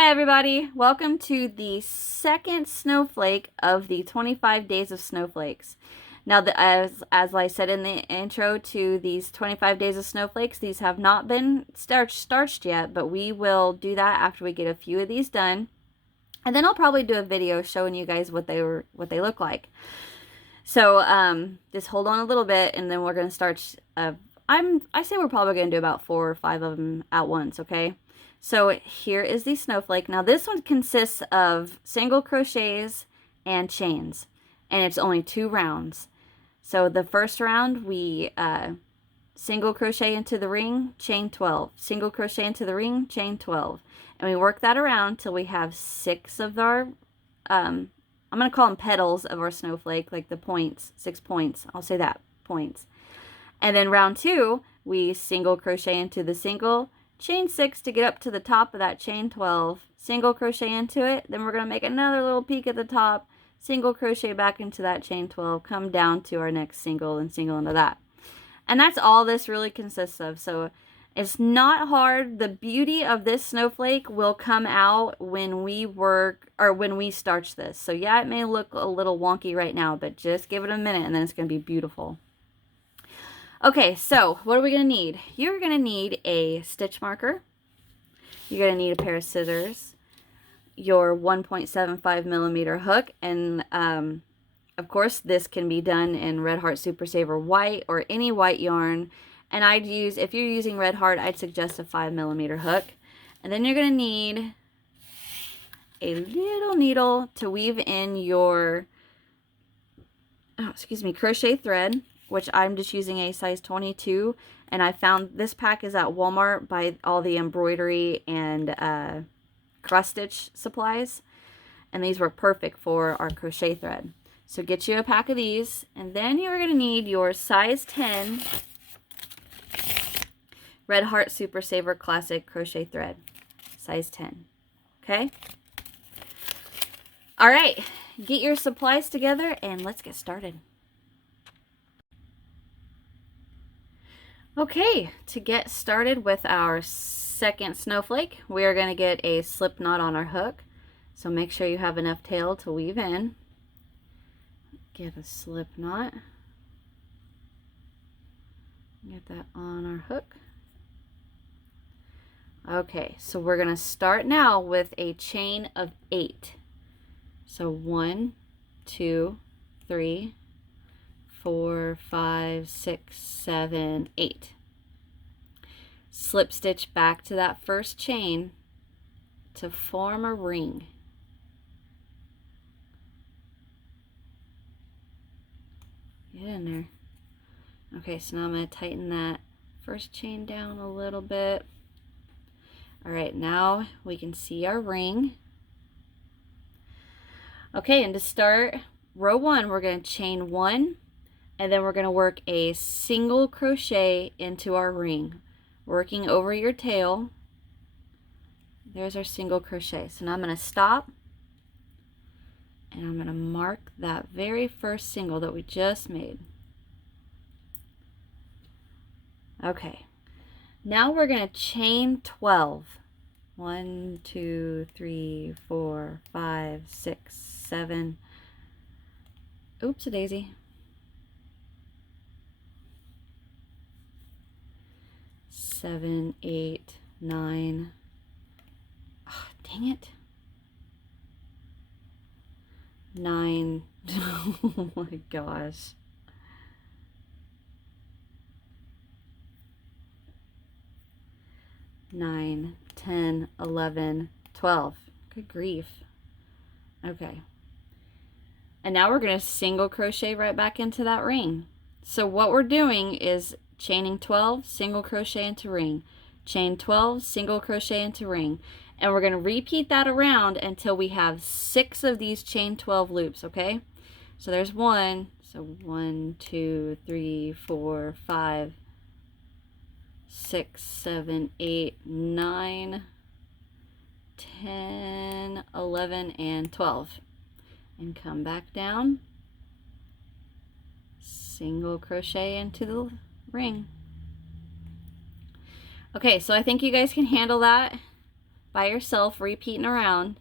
Hi everybody, welcome to the second snowflake of the 25 Days of Snowflakes. Now, as I said in the intro to these 25 Days of Snowflakes, these have not been starched yet, but we will do that after we get a few of these done. And then I'll probably do a video showing you guys what they look like. So just hold on a little bit, and then we're going to start. I say we're probably going to do about 4 or 5 of them at once, okay? So here is the snowflake. Now this one consists of single crochets and chains, and it's only 2 rounds. So the first round we single crochet into the ring, chain 12, single crochet into the ring, chain 12, and we work that around till we have 6 of our I'm going to call them petals of our snowflake, like the points, 6 points. I'll say that, points. And then round 2, we single crochet into the single, chain 6 to get up to the top of that chain 12, single crochet into it, then we're going to make another little peak at the top, single crochet back into that chain 12, come down to our next single and single into that. And that's all this really consists of. So it's not hard. The beauty of this snowflake will come out when we work, or when we starch this. So yeah, it may look a little wonky right now, but just give it a minute and then it's going to be beautiful. Okay, so what are we going to need? You're going to need a stitch marker. You're going to need a pair of scissors, your 1.75 millimeter hook, and of course this can be done in Red Heart Super Saver white or any white yarn. And I'd use, if you're using Red Heart, I'd suggest a 5 millimeter hook. And then you're going to need a little needle to weave in your, crochet thread, which I'm just using a size 22, and I found this pack is at Walmart by all the embroidery and cross stitch supplies, and these were perfect for our crochet thread. So get you a pack of these, and then you're going to need your size 10 Red Heart Super Saver Classic crochet thread, size 10. Okay? All right, get your supplies together and let's get started. Okay, to get started with our second snowflake, we are going to get a slip knot on our hook. So make sure you have enough tail to weave in. Get a slip knot. Get that on our hook. Okay, so we're going to start now with a chain of 8. So 1, 2, 3, 4, 5, 6, 7, 8. Slip stitch back to that first chain to form a ring. Get in there. Okay, so now I'm going to tighten that first chain down a little bit. All right, now we can see our ring. Okay, and to start row 1, we're going to chain 1. And then we're going to work a single crochet into our ring, working over your tail. There's our single crochet. So now I'm going to stop, and I'm going to mark that very first single that we just made. Okay, now we're going to chain 12. 1, 2, 3, 4, 5, 6, 7. Oops-a-daisy. 7, 8, 9. Oh, dang it. 9. Oh my gosh. 9, 10, 11, 12. Good grief. Okay. And now we're going to single crochet right back into that ring. So what we're doing is chaining 12, single crochet into ring, chain 12, single crochet into ring, and we're going to repeat that around until we have 6 of these chain 12 loops. Okay, so there's 1, so 1, 2, 3, 4, 5, 6, 7, 8, 9, 10, 11, and 12, and come back down, single crochet into the ring. Okay, so I think you guys can handle that. by yourself, repeating around.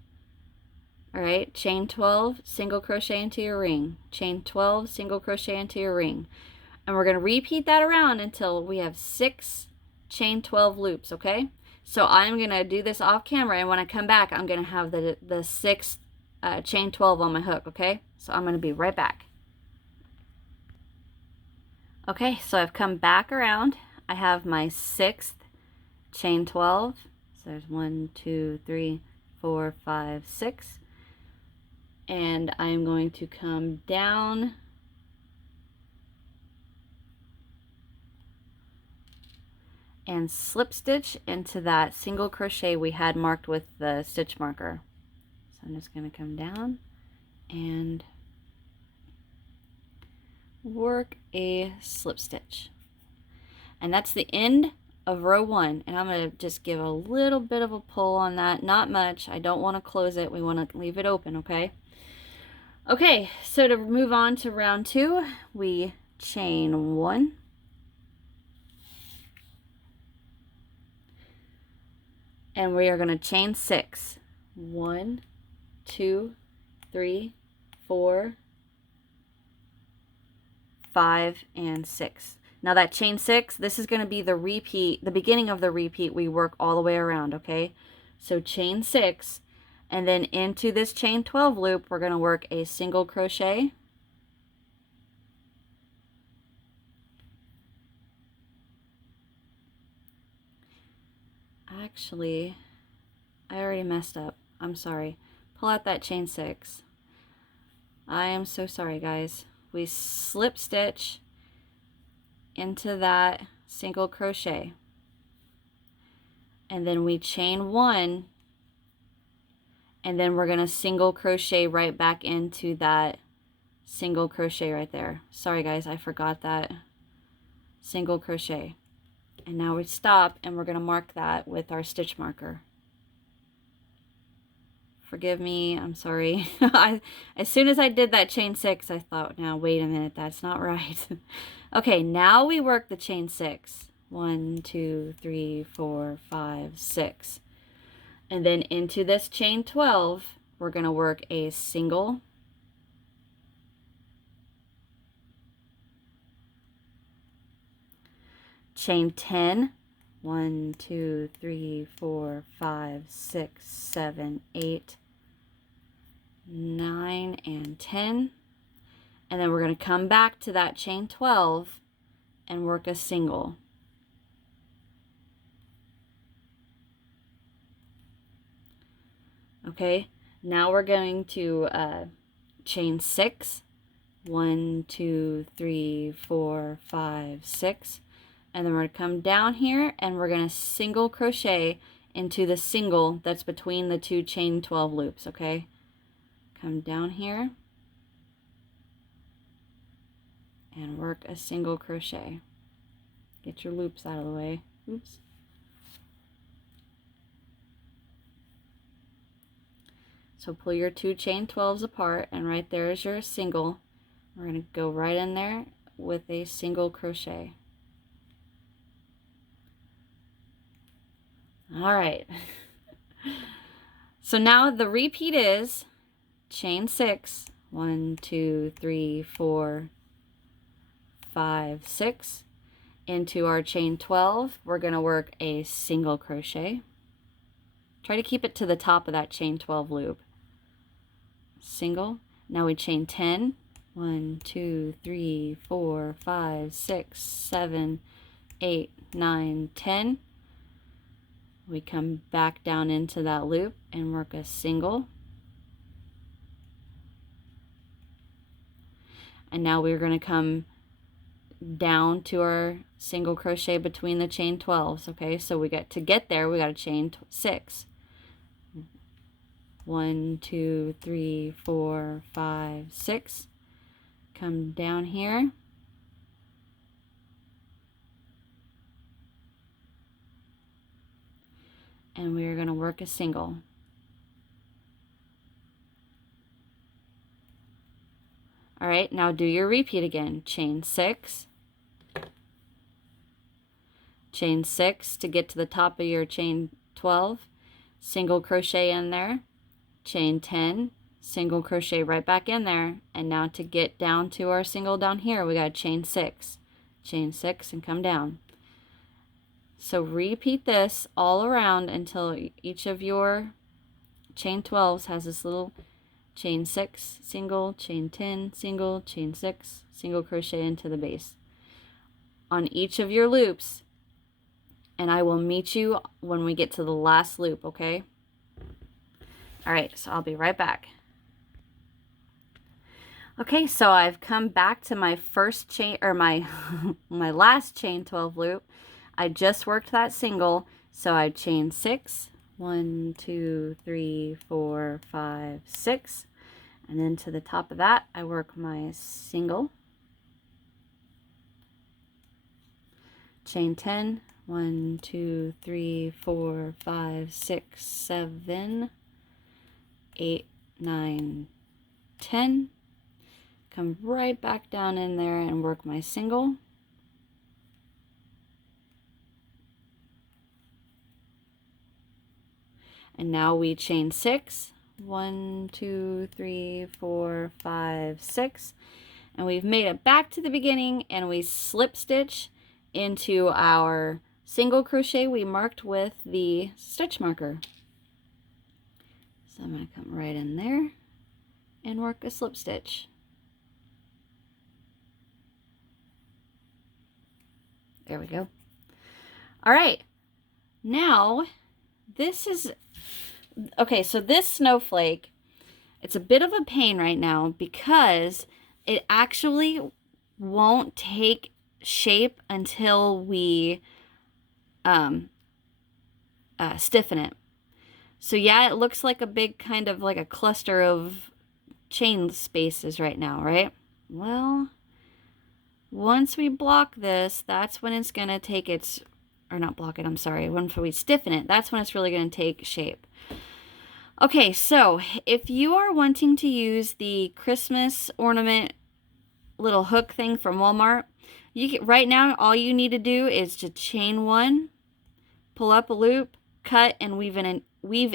All right, chain 12, single crochet into your ring, chain 12, single crochet into your ring. And we're going to repeat that around until we have 6 chain 12 loops, okay? So I'm going to do this off camera, and when I come back, I'm going to have the 6th chain 12 on my hook, okay? So I'm going to be right back. Okay, so I've come back around. I have my 6th chain 12. So there's 1, 2, 3, 4, 5, 6. And I'm going to come down and slip stitch into that single crochet we had marked with the stitch marker. So I'm just going to come down and work a slip stitch. And that's the end of row 1. And I'm going to just give a little bit of a pull on that, not much. I don't want to close it. We want to leave it open, okay? Okay, so to move on to round 2, we chain 1. And we are going to chain 6. 1, 2, 3, 4, 5, and 6. Now that chain 6, this is going to be the repeat, the beginning of the repeat. We work all the way around, okay? So chain 6, and then into this chain 12 loop, we're going to work a single crochet. Actually, I already messed up. I'm sorry. Pull out that chain 6. I am so sorry, guys. We slip stitch into that single crochet, and then we chain 1, and then we're going to single crochet right back into that single crochet right there. Sorry guys, I forgot that. Single crochet. And now we stop, and we're going to mark that with our stitch marker. Forgive me, I'm sorry. As soon as I did that chain 6, I thought, now wait a minute, that's not right. Okay, now we work the chain 6. 1, 2, 3, 4, 5, 6. And then into this chain 12, we're going to work a single, chain 10, 1, 2, 3, 4, 5, 6, 7, 8, 9, and 10. And then we're going to come back to that chain 12 and work a single. Okay, now we're going to chain 6. 1, 2, 3, 4, 5, 6. And then we're going to come down here, and we're going to single crochet into the single that's between the 2 chain 12 loops, okay? Come down here and work a single crochet. Get your loops out of the way. Oops. So pull your 2 chain 12s apart, and right there is your single. We're going to go right in there with a single crochet. All right. So now the repeat is chain 6. 1, 2, 3, 4, 5, 6. Into our chain 12, we're going to work a single crochet. Try to keep it to the top of that chain 12 loop. Single. Now we chain 10. 1, 2, 3, 4, 5, 6, 7, 8, 9, 10. We come back down into that loop and work a single. And now we're going to come down to our single crochet between the chain 12s, okay? So we got to get there, we got to chain 6. 1, 2, 3, 4, 5, 6. Come down here. And we're going to work a single. All right, now do your repeat again. Chain 6. Chain 6 to get to the top of your chain 12. single crochet in there, chain 10, single crochet right back in there, and now to get down to our single down here, we got chain 6, and come down. So repeat this all around until each of your chain 12s has this little chain 6, single, chain 10, single, chain 6, single crochet into the base on each of your loops, and I will meet you when we get to the last loop, okay? All right, so I'll be right back. Okay, so I've come back to my first chain, or my my last chain 12 loop. I just worked that single, so I chain 6, 1, 2, 3, 4, 5, 6, and then to the top of that I work my single, chain 10, 1, 2, 3, 4, 5, 6, 7, 8, 9, 10. Come right back down in there and work my single. And now we chain 6, 1, 2, 3, 4, 5, 6, and we've made it back to the beginning, and we slip stitch into our single crochet we marked with the stitch marker. So I'm going to come right in there and work a slip stitch. There we go. All right, now this is, okay, so this snowflake, it's a bit of a pain right now because it actually won't take shape until we stiffen it. So yeah, it looks like a big kind of like a cluster of chain spaces right now, right? Well, once we block this, that's when it's going to take its, or not block it, I'm sorry, once we stiffen it, that's when it's really going to take shape. Okay, so if you are wanting to use the Christmas ornament little hook thing from Walmart, you can, right now all you need to do is to chain 1, pull up a loop, cut, and weave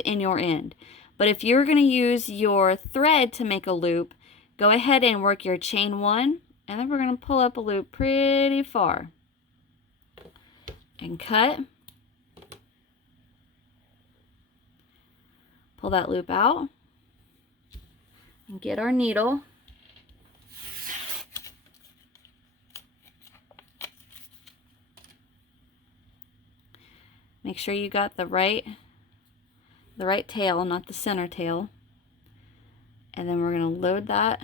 in your end. But if you're going to use your thread to make a loop, go ahead and work your chain 1, and then we're going to pull up a loop pretty far and cut. Pull that loop out and get our needle. Make sure you got the right tail, not the center tail. And then we're going to load that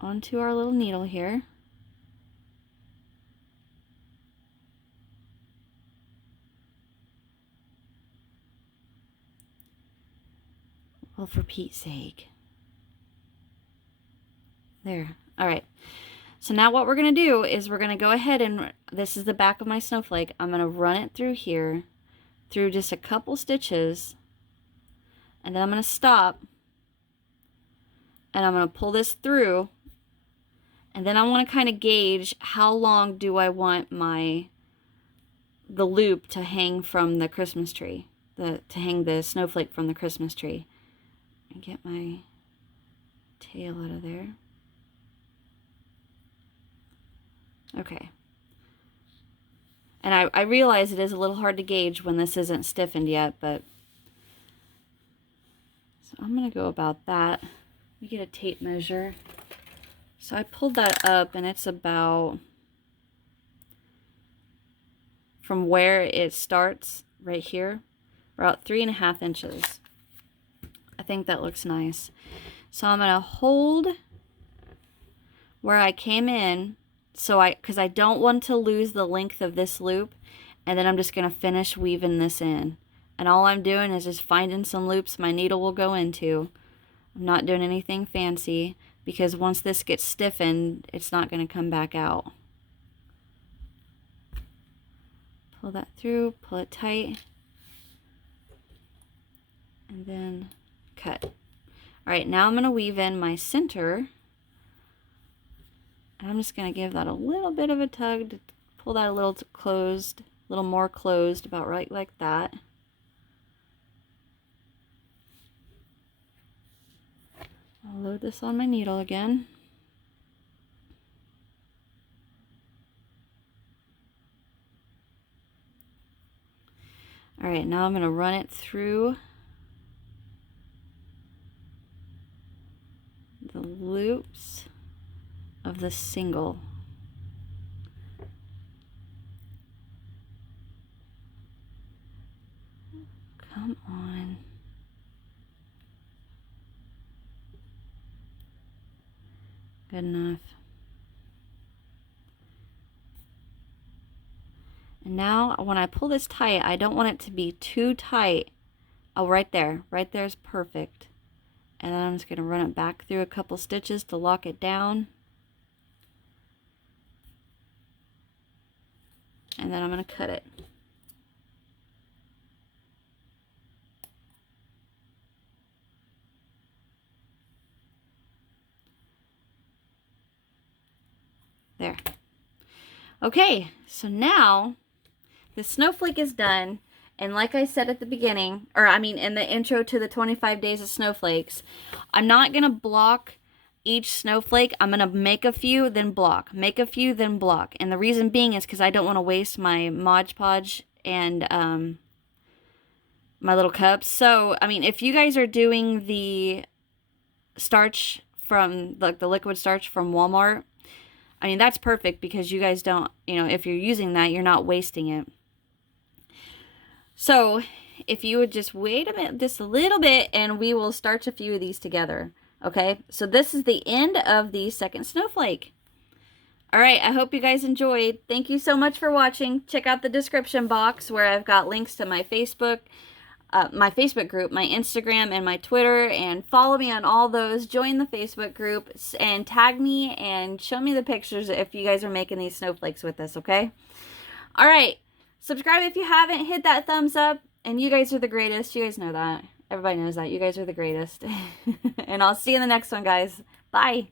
onto our little needle here. Well, for Pete's sake. There. All right. So now what we're going to do is we're going to go ahead and, this is the back of my snowflake. I'm going to run it through here, through just a couple stitches, and then I'm going to stop, and I'm going to pull this through, and then I want to kind of gauge how long do I want the loop to hang from the Christmas tree, to hang the snowflake from the Christmas tree. And get my tail out of there. Okay. And I realize it is a little hard to gauge when this isn't stiffened yet, but so I'm going to go about that. Let me get a tape measure. So I pulled that up, and it's about, from where it starts right here, about 3.5 inches. I think that looks nice. So I'm going to hold where I came in, because I don't want to lose the length of this loop, and then I'm just going to finish weaving this in. And all I'm doing is just finding some loops my needle will go into. I'm not doing anything fancy, because once this gets stiffened, it's not going to come back out. Pull that through, pull it tight, and then cut. All right, now I'm going to weave in my center. And I'm just going to give that a little bit of a tug to pull that a little closed, a little more closed, about right like that. load this on my needle again. All right, now I'm going to run it through the loops of the single. Come on. Good enough. And now when I pull this tight, I don't want it to be too tight. Oh, right there. Right there is perfect. And then I'm just going to run it back through a couple stitches to lock it down. And then I'm going to cut it. There. Okay, so now the snowflake is done. And like I said at the beginning, or I mean in the intro to the 25 Days of Snowflakes, I'm not going to block each snowflake. I'm going to make a few, then block. Make a few, then block. And the reason being is because I don't want to waste my Modge Podge and my little cups. So, I mean, if you guys are doing the starch from, like the liquid starch from Walmart, I mean, that's perfect because you guys don't, you know, if you're using that, you're not wasting it. So, if you would just wait a minute, just a little bit, and we will starch a few of these together. Okay, so this is the end of the second snowflake. All right, I hope you guys enjoyed. Thank you so much for watching. Check out the description box where I've got links to my Facebook group, my Instagram, and my Twitter, and follow me on all those. Join the Facebook group and tag me and show me the pictures if you guys are making these snowflakes with us, okay? All right, subscribe if you haven't. Hit that thumbs up, and you guys are the greatest. You guys know that. Everybody knows that. You guys are the greatest. And I'll see you in the next one, guys. Bye.